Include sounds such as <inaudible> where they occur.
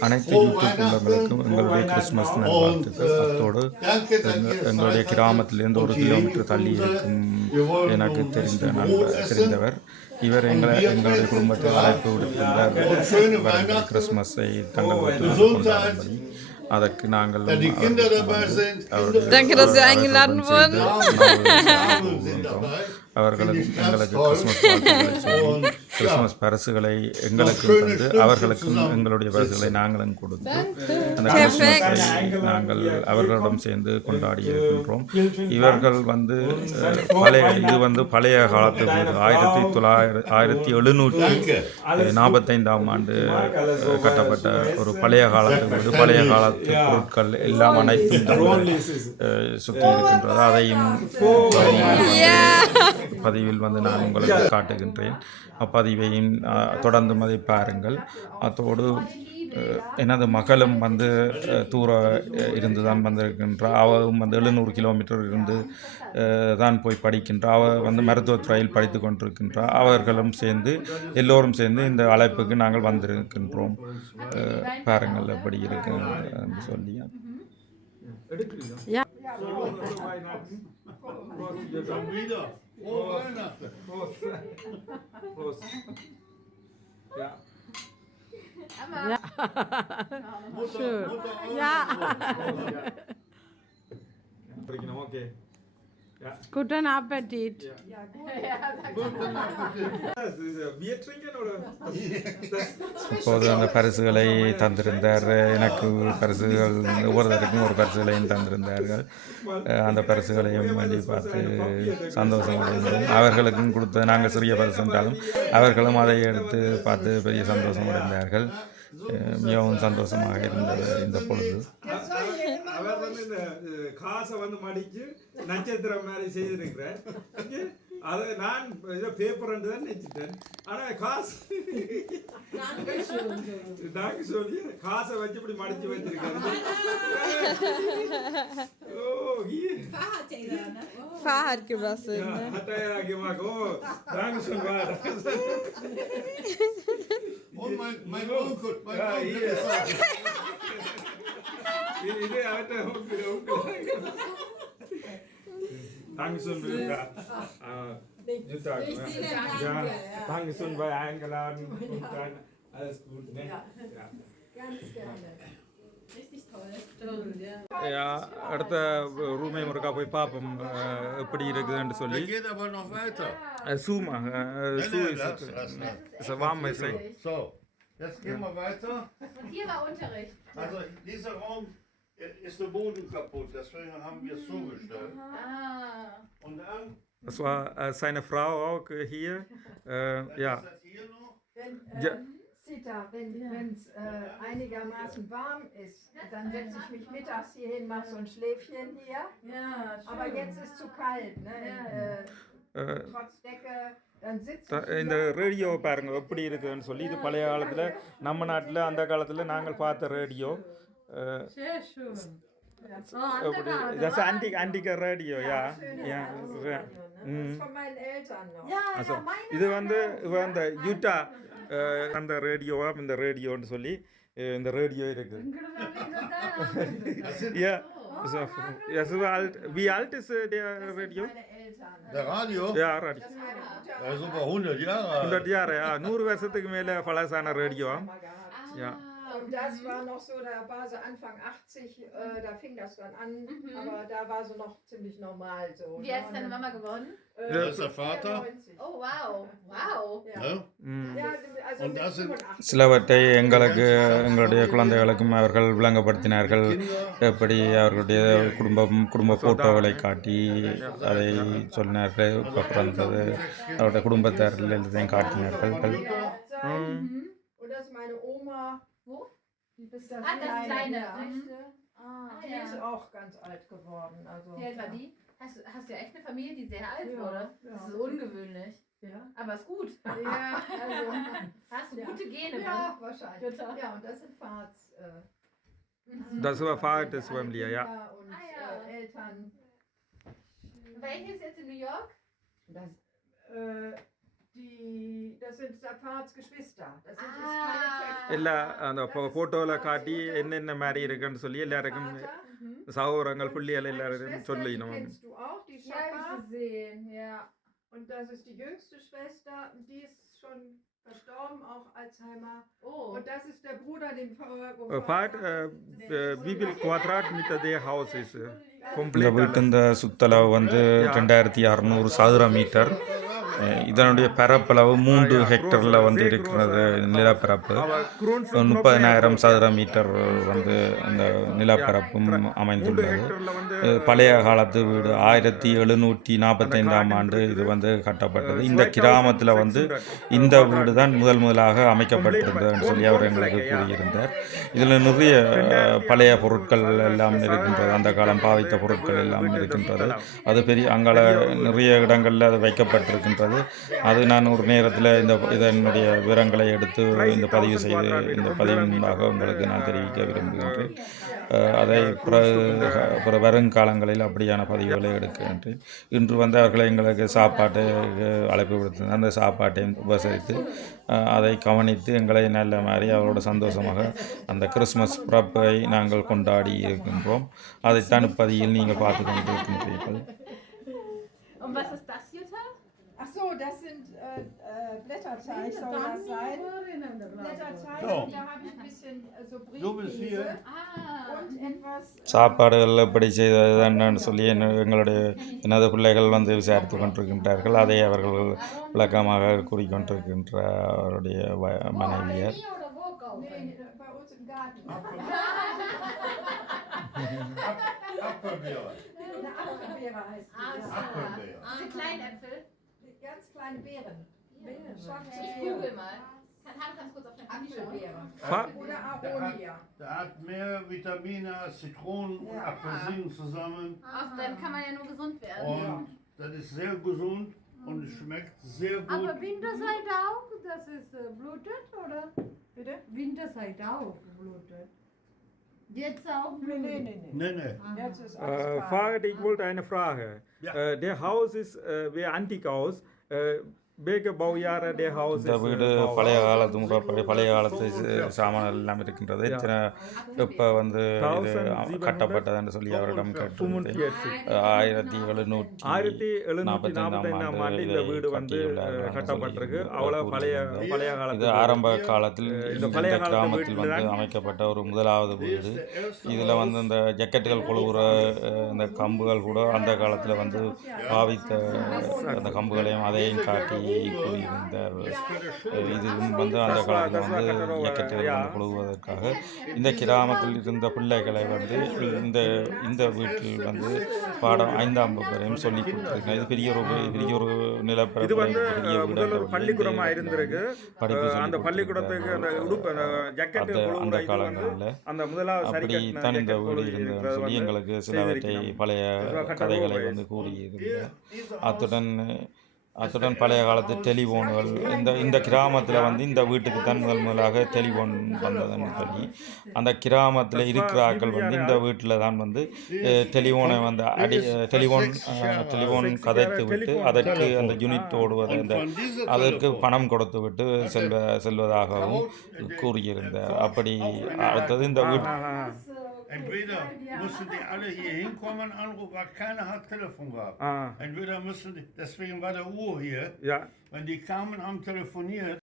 அனைத்து யூடியூப் உள்ளவங்களுக்கும் எங்களுடைய Christmas Und நல்வாழ்த்துக்கள் äh, அத்தோடு எங்களுடைய கிராமத்திலிருந்து ஒரு கிலோமீட்டர் தள்ளி. இருக்கும் எனக்கு தெரிந்த நண்பர். தெரிந்தவர் இவர் எங்களை எங்களுடைய treffen குடும்பத்தை uns அழைப்பு விடுத்திருந்தார். கிறிஸ்துமஸை தங்கள். கொண்டாடும்படி அதற்கு நாங்கள் ganz எங்களுக்கு toll. கிறிஸ்துமஸ் பரிசுகளை schöne தந்து அவர்களுக்கும் எங்களுடைய பரிசுகளை நாங்களும் கொடுத்து அந்த. கிறிஸ்துமஸை நாங்கள் அவர்களிடம் சேர்ந்து கொண்டாடி இருக்கின்றோம். இவர்கள் வந்து பழைய இது வந்து பழைய காலத்து வீடு. ஆயிரத்தி தொள்ளாயிரத்தி ஆயிரத்தி எழுநூற்றி நாற்பத்தைந்தாம் ஆண்டு கட்டப்பட்ட ஒரு பழைய காலத்து வீடு. பழைய காலத்து பொருட்கள் எல்லாம் அனைத்தும் சுற்றி இருக்கின்றது. அதையும் பதிவில் வந்து நான் உங்களுக்கு காட்டுகின்றேன். அப்பதிவையும் அஹ், தொடர்ந்து அதை பாருங்கள் அத்தோடு அஹ், எனது மகளும் வந்து தூர இருந்து தான் வந்திருக்கின்றார் அவளும் வந்து எழுநூறு கிலோமீட்டர் இருந்து தான் போய் படிக்கின்றார் அவள் வந்து மருத்துவத்துறையில் படித்து கொண்டிருக்கின்றார் அவர்களும் சேர்ந்து எல்லோரும் சேர்ந்து இந்த அழைப்புக்கு நாங்கள் வந்திருக்கின்றோம். பாருங்கள் எப்படி இருக்கு Prost. Prost. Prost. Ja. Emma. Ja. Mutter, Mutter, Mutter. Ja. ja. ja. ja. ja. ja. Guten Appetit. Wir <laughs> trinken oder? அப்போது அந்த பரிசுகளை தந்திருந்தார். எனக்கு பரிசுகள் ஒவ்வொருத்தருக்கும் ஒரு பரிசுகளையும் தந்திருந்தார்கள். அந்த பரிசுகளையும் வேண்டி பார்த்து சந்தோஷம் அடைந்தோம் அவர்களுக்கும் கொடுத்த நாங்கள் சிறிய பரிசு என்றாலும் அவர்களும் அதை எடுத்து பார்த்து பெரிய சந்தோஷம் அடைந்தார்கள் மிகவும் சந்தோஷமாக இருந்தது இந்த பொழுது. அவர் வந்து இந்த காசை வந்து மடிச்சு நட்சத்திரம் மாதிரி செய்திருக்கிறார். அதை நான் இதை பேப்பர் தான் நினைச்சிட்டேன் ஆனா காசு நாங்க சொல்லி காசை வச்சு இப்படி மடிச்சு வச்சிருக்காரு. ஓ hier Fahrrad gebastelt, ja, hat er ja gemacht oh danke schön war Und mein, mein Onkel, mein Ja, Onkel hier. ist auch. இது அவட்ட உங்க உங்க Dankeschön, ja. Äh, guten Tag. Ja, Dankeschön, war eingeladen und dann alles gut, ne? Ja. யா, அடுத்த ரூமை முருக்கா போய் பார்ப்போம் அஹ் எப்படி இருக்குதுன்னு Der சொல்லி geht aber noch weiter. சூமா சூ Nein, lass, lass, lass. இஸ் வாம் இசை So, jetzt gehen wir weiter. Und hier war Unterricht. Also dieser Raum äh, ist der Boden kaputt, deswegen haben wir es zugestellt. Ah. Und dann Das war äh, seine Frau auch äh, hier. <laughs> Äh, ja. ist das hier noch. Wenn, Ja. ähm, Sita, wenn es äh, einigermaßen warm ist, dann setze ich mich mittags hier hin, mache so ein Schläfchen hier. Aber jetzt ist zu kalt, ne? Äh, Äh, trotz Decke, dann sitze த- ich இந்த hier. Radio பாருங்க எப்படி இருக்குதுன்னு சொல்லி இது பழைய காலத்தில் நம்ம நாட்டில் அந்த காலத்தில் நாங்கள் பார்த்த ரேடியோ Sehr schön. எப்படி das antik antika radio யா யா Das ist von meinen Eltern noch. Also, இது வந்து இவ அந்த யூட்டா அந்த ரேடியோவா இந்த ரேடியோன்னு சொல்லி இந்த ரேடியோ இருக்குது Ja, so, ja, so alt, wie alt ist äh, der Radio? Der Radio? Ja, Radio. Der ist über 100 Jahre alt. 100 Jahre, ja, நூறு வருஷத்துக்கு மேலே பழசான radio Mal Ja. Und das war noch so, da war so Anfang 80, äh, da fing das dann an, aber da war sie noch ziemlich normal so. Wie ne? alt ist deine Mama geworden? Äh, Das ist der Vater. 94. Oh, wow. Wow. Ja. Ne? Ja, also Und das sind- 85. சிலவற்றை எங்களுக்கு எங்களுடைய குழந்தைகளுக்கும் அவர்கள் விளங்கப்படுத்தினார்கள் எப்படி அவர்களுடைய குடும்பம் குடும்ப ஃபோட்டோகளை காட்டி அதை சொன்னார்கள் பிறந்தது அவருடைய குடும்பத்தார்கள் எல்லாத்தையும் காட்டினார்கள். Und das ist meine Oma. Wo? Das, das Ah, das kleine. ja. Mhm. Ah, Die ja. ist auch ganz alt geworden. Also, Wie alt war die? Hast, du- hast du echt eine Familie, die sehr alt Ja, wurde? ja. Das ist ungewöhnlich. Ja. Aber ist gut. Ja, also, <laughs> Hast du Ja. gute Gene, ja, wahrscheinlich. Total. Ja, und das sind Fahrt. Äh, Das war Vater des Wembley, ja. Und Ah, ja. äh, Eltern. Welche ist jetzt in New York? Das, äh, die, das sind Safards Geschwister. Das sind Ah. jetzt keine Töchter. எல்லா அந்த ஃபோட்டோவில் காட்டி என்னென்ன மாதிரி இருக்குன்னு சொல்லி எல்லாருக்கும் Vater. Mhm. சகோதரங்கள் Und பிள்ளைகள் eine எல்லாருக்கும் Schwester, சொல்லி die நம்ம kennst du auch, die Ja, hab ich Shaba. gesehen, ja. Und das ist die jüngste Schwester, und die ist schon verstorben, auch Alzheimer. Oh. Und das ist der Bruder, den பார்ட் பீபிள் குவாட்ராட் மிட் தே ஹவுஸ் இஸ் இந்த complete வீட்டு இந்த சுத்தளவு வந்து ரெண்டாயிரத்தி அறநூறு சதுர மீட்டர் அஹ் இதனுடைய பரப்பளவு மூன்று ஹெக்டரில் வந்து இருக்கிறது நிலப்பரப்பு. முப்பதினாயிரம் சதுர மீட்டர் வந்து இந்த நிலப்பரப்பும் அமைந்துள்ளது. பழைய காலத்து வீடு. ஆயிரத்தி எழுநூற்றி நாற்பத்தைந்தாம் ஆண்டு இது வந்து கட்டப்பட்டது. இந்த கிராமத்தில் வந்து இந்த வீடு தான் முதல் முதலாக அமைக்கப்பட்டிருந்ததுன்னு சொல்லி அவர் எங்களுக்கு கூறியிருந்தார். இதில் நிறைய பழைய பொருட்கள் எல்லாம் இருக்கின்றது. அந்த காலம் பாவித்த பொருட்கள் எல்லாம் இருக்கின்றது. அது பெரிய அங்கால நிறைய இடங்களில் அது வைக்கப்பட்டிருக்கின்றது. அது நான் ஒரு நேரத்தில் இந்த இதனுடைய விவரங்களை எடுத்து இந்த பதிவு செய்து இந்த பதிவின்பாக உங்களுக்கு நான் தெரிவிக்க விரும்புகின்றேன். அதை பிற பிற வருங்காலங்களில் அப்படியான பதிவுகளை எடுக்கின்றேன். இன்று வந்து அவர்களை எங்களுக்கு சாப்பாட்டு அழைப்பு விடுத்தது அந்த சாப்பாட்டையும் உபசரித்து அதை கவனித்து எங்களை நல்ல மாதிரி அவரோட சந்தோஷமாக அந்த கிறிஸ்மஸ் பிறப்பை நாங்கள் கொண்டாடி இருக்கின்றோம். அதைத்தான் இப்பதியில் நீங்கள் பார்த்து கொண்டு இருக்கின்றீர்கள் das, sind äh, äh, Blätterteig, soll das sein? Blätterteig, So. und da habe ich ein bisschen äh, so Du bist hier. Briefkäse Ah. und etwas... äh, சாப்பாடுகள் எப்படி செய்தது என்னன்னு சொல்லி என்ன- எங்களுடைய எனது பிள்ளைகள் வந்து விசாரித்து கொண்டிருக்கின்றார்கள் அதை அவர்கள் விளக்கமாக கூறிக்கொண்டிருக்கின்ற அவருடைய வ- மனைவியர் Hier oder wo kaufen? Nee, bei uns im Garten. Apfelbeere. Eine Apfelbeere heißt Ah, die. so. ja. Apfelbeere. Diese kleinen Äpfel. Ganz kleine Beeren. Schwarze Ich Beeren. google mal. Kann Hand ganz kurz auf schauen. Apfelbeere. Fa- Oder Aronia. Der hat mehr Vitamine als Zitronen und Ja. Apfelsinen zusammen. Ach, dann kann man ja nur gesund werden. Und das ist sehr gesund und es schmeckt sehr gut. Aber Winterseite auch, das ist äh, blutet, oder? Bitte? Winterseite auch blutet. Jetzt auch Nee, nee, blutet. nee. nee. Nee, nee. Jetzt ist alles klar. Fahrrad, ich wollte eine Frage. Ja. Äh, der Haus ist äh, wie Antikhaus. 呃 இந்த ist? வீடு? பழைய காலத்து முறைப்படி பழைய காலத்து ச- சாமான்கள் எல்லாம் இருக்கின்றது எப்போ வந்து இது 1700 கட்டப்பட்டதுன்னு சொல்லி அவரிடம் 45. ஆயிரத்தி எழுநூற்றி ஆயிரத்தி எழுநூற்றி நாற்பத்தைந்தாம் ஆண்டு இந்த வீடு வந்து என்று கட்டப்பட்டிருக்கு அவ்வளோ பழைய. பழைய காலத்து ஆரம்ப காலத்தில் இந்த பழைய கிராமத்தில் வந்து அமைக்கப்பட்ட ஒரு முதலாவது வீடு இதில். வந்து இந்த ஜக்கெட்டுகள் கொழுவுற இந்த கம்புகள் கூட அந்த காலத்தில் வந்து பாவித்த அந்த கம்புகளையும் அதையும் காட்டி கூறியிருந்தார் அஹ், இதுவும் வந்து அந்த காலத்தில் வந்து ஜக்கெட்டுகள் வந்து கொழுவுவதற்காக இந்த கிராமத்தில் இருந்த பிள்ளைகளை வந்து இந்த இந்த வீட்டில் வந்து பாடம் ஐந்தாம் வரையும் சொல்லி கொடுத்துருக்கேன் இது பெரிய ஒரு பெரிய ஒரு இது நிலப்பரப்பு வந்து பெரிய முதல்ல ஒரு வீடு பள்ளிக்கூடமா இந்த இருந்திருக்கு அந்த பள்ளிக்கூடத்துக்கு அந்த. உடுப்பு அந்த அந்த இது காலங்களில் அந்த முதலாவது அப்படி கட்டின தான் இந்த ஜக்கெட் வீடு இருக்கிறது சொல்லி எங்களுக்கு சிலவற்றை. பழைய கதைகளை. வந்து கூறியிருந்தார் அத்துடன் அத்துடன் பழைய காலத்து டெலிஃபோன்கள் இந்த இந்த கிராமத்தில் வந்து இந்த வீட்டுக்கு தான் முதல் முதலாக டெலிஃபோன் வந்ததுன்னு சொல்லி அந்த கிராமத்தில் இருக்கிற ஆட்கள் வந்து இந்த வீட்டில் தான் வந்து டெலிஃபோனை வந்து அடி டெலிஃபோன் டெலிஃபோன் கதைத்து விட்டு அதற்கு அந்த யூனிட் ஓடுவது அந்த அதற்கு பணம் கொடுத்து விட்டு செல்வ செல்வதாகவும் கூறியிருந்தார் அப்படி அடுத்தது இந்த வீட்டு Entweder mussten die alle hier hinkommen, anrufen, weil keiner hat Telefon gehabt. ஆ Entweder müssen die, deswegen war der Uhr hier, யா wenn die kamen, haben telefoniert,